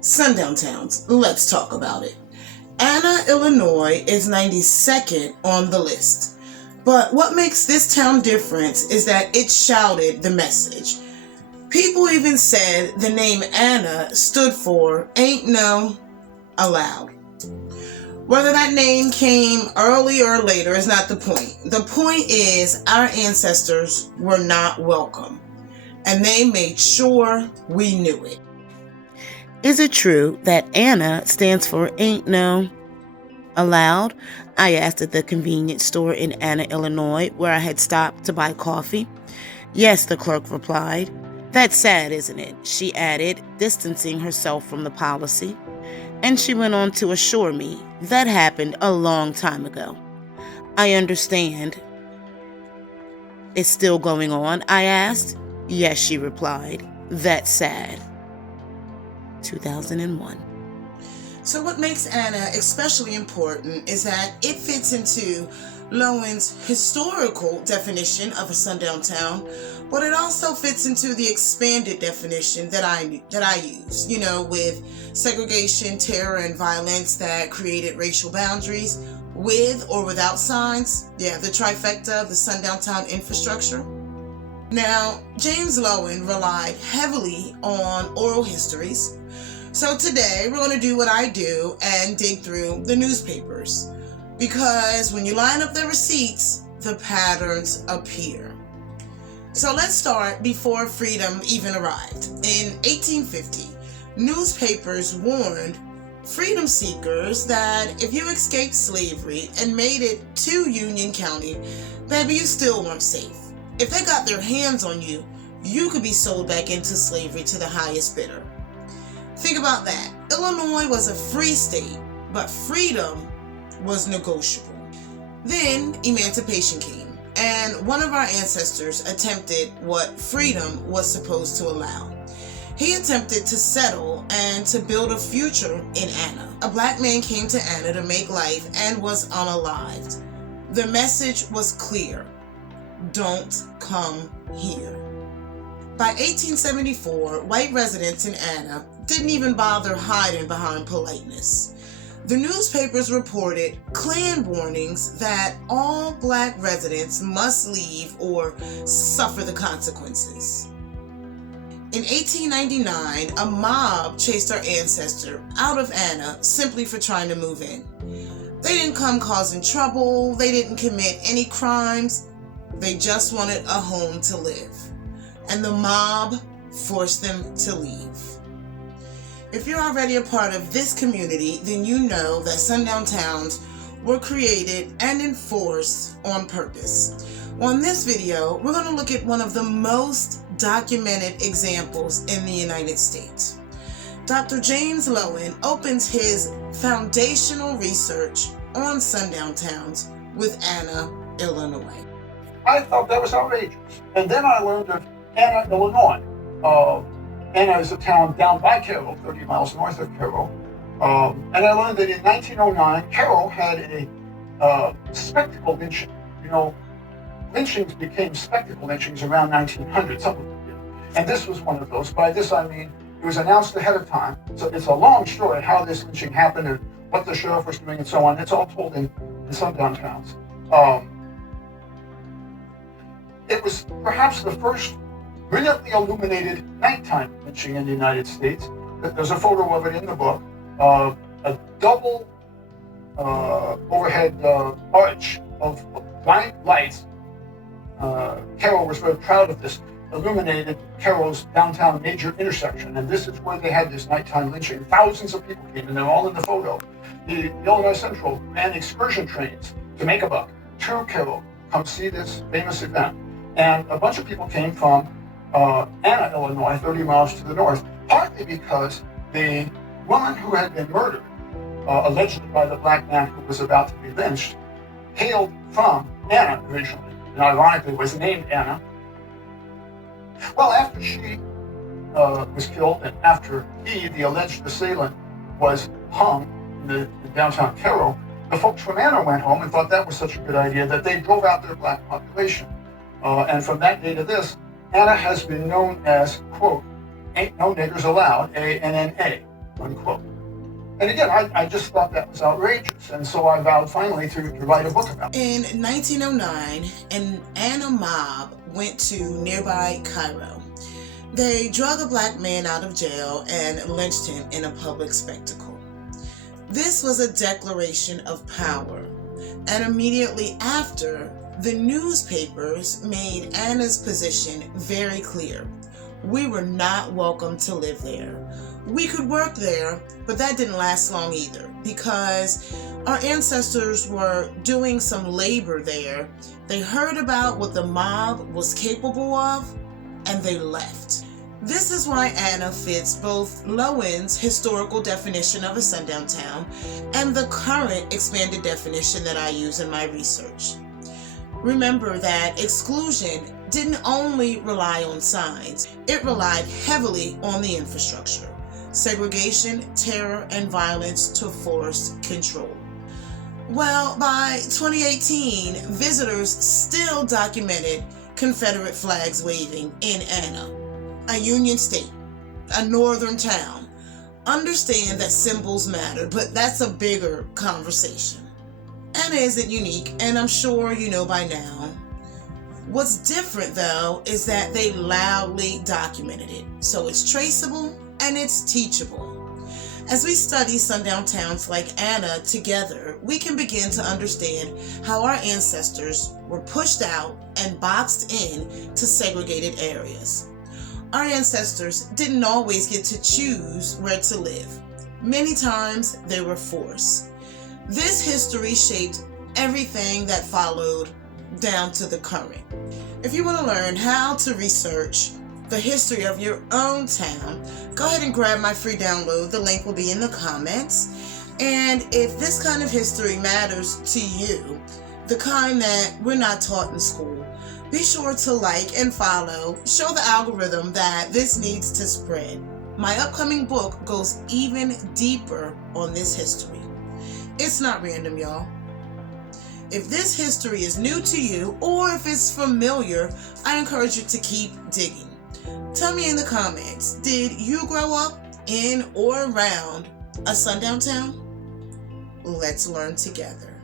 Sundown Towns. Let's talk about it. Anna, Illinois is 92nd on the list. But what makes this town different is that it shouted the message. People even said the name Anna stood for Ain't No Allowed. Whether that name came early or later is not the point. The point is our ancestors were not welcome, and they made sure we knew it. Is it true that Anna stands for Ain't No Allowed? I asked at the convenience store in Anna, Illinois, where I had stopped to buy coffee. Yes, the clerk replied. That's sad, isn't it? She added, distancing herself from the policy. And she went on to assure me that happened a long time ago. I understand. It's still going on, I asked. Yes, she replied. That's sad. 2001. So what makes Anna especially important is that it fits into Lowen's historical definition of a sundown town, but it also fits into the expanded definition that I use, with segregation, terror, and violence that created racial boundaries with or without signs. Yeah, the trifecta of the sundown town infrastructure. Now, James Lowen relied heavily on oral histories. So today we're going to do what I do and dig through the newspapers, because when you line up the receipts, the patterns appear. So let's start before freedom even arrived. In 1850, newspapers warned freedom seekers that if you escaped slavery and made it to Union County, baby, you still weren't safe. If they got their hands on you, you could be sold back into slavery to the highest bidder. Think about that. Illinois was a free state, but freedom was negotiable. Then emancipation came, and one of our ancestors attempted what freedom was supposed to allow. He attempted to settle and to build a future in Anna. A black man came to Anna to make life and was unalived. The message was clear. Don't come here. By 1874, white residents in Anna didn't even bother hiding behind politeness. The newspapers reported Klan warnings that all black residents must leave or suffer the consequences. In 1899, a mob chased our ancestor out of Anna simply for trying to move in. They didn't come causing trouble, they didn't commit any crimes, they just wanted a home to live. And the mob forced them to leave. If you're already a part of this community, then you know that sundown towns were created and enforced on purpose. Well, in this video, we're going to look at one of the most documented examples in the United States. Dr. James Lowen opens his foundational research on sundown towns with Anna, Illinois. I thought that was outrageous. And then I learned of Anna, Illinois. Anna is a town down by Cairo, 30 miles north of Cairo. And I learned that in 1909, Cairo had a spectacle lynching. Lynchings became spectacle lynchings around 1900, some of them did. And this was one of those. By this I mean it was announced ahead of time. So it's a long story how this lynching happened and what the sheriff was doing and so on. It's all told in sundown towns. It was perhaps the first brilliantly illuminated nighttime lynching in the United States. There's a photo of it in the book. A double overhead arch of bright lights. Cairo was very proud of this, illuminated Cairo's downtown major intersection. And this is where they had this nighttime lynching. Thousands of people came, and they're all in the photo. The Illinois Central ran excursion trains to make a buck to Cairo, come see this famous event. And a bunch of people came from Anna, Illinois, 30 miles to the north, partly because the woman who had been murdered, allegedly by the black man who was about to be lynched, hailed from Anna originally, and ironically was named Anna. Well, after she was killed, and after he, the alleged assailant, was hung in downtown Cairo, the folks from Anna went home and thought that was such a good idea that they drove out their black population. And from that day to this, Anna has been known as, quote, ain't no niggers allowed, ANNA. unquote. And again, I just thought that was outrageous. And so I vowed finally to write a book about it. In 1909, an Anna mob went to nearby Cairo. They drug a black man out of jail and lynched him in a public spectacle. This was a declaration of power, and immediately after, the newspapers made Anna's position very clear. We were not welcome to live there. We could work there, but that didn't last long either, because our ancestors were doing some labor there. They heard about what the mob was capable of, and they left. This is why Anna fits both Lowen's historical definition of a sundown town and the current expanded definition that I use in my research. Remember that exclusion didn't only rely on signs, it relied heavily on the infrastructure: segregation, terror, and violence to force control. Well, by 2018, visitors still documented Confederate flags waving in Anna, a Union state, a northern town. Understand that symbols matter, but that's a bigger conversation. Anna isn't unique, and I'm sure you know by now. What's different, though, is that they loudly documented it, so it's traceable and it's teachable. As we study sundown towns like Anna together, we can begin to understand how our ancestors were pushed out and boxed in to segregated areas. Our ancestors didn't always get to choose where to live. Many times they were forced. This history shaped everything that followed down to the current. If you want to learn how to research the history of your own town, go ahead and grab my free download. The link will be in the comments. And if this kind of history matters to you, the kind that we're not taught in school, be sure to like and follow. Show the algorithm that this needs to spread. My upcoming book goes even deeper on this history. It's not random, y'all. If this history is new to you, or if it's familiar, I encourage you to keep digging. Tell me in the comments, did you grow up in or around a sundown town? Let's learn together.